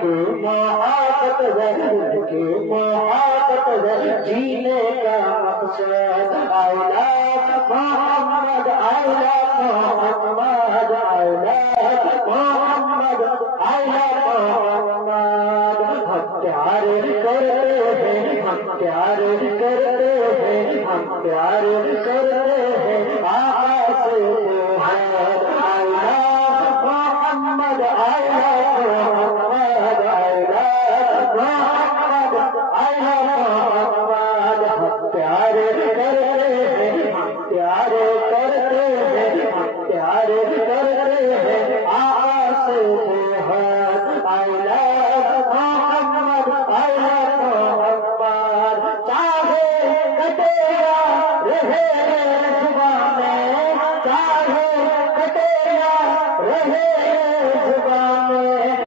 کی محبت ہے ان کی محبت ہے جینے کا مقصد I love Muhammad I love Muhammad I love Muhammad I love محمد ہم پیار کرتے ہیں ہم پیار کرتے ہیں ہم پیار کرتے ہیں آقا سے محمد I love Muhammad I love Muhammad I love Muhammad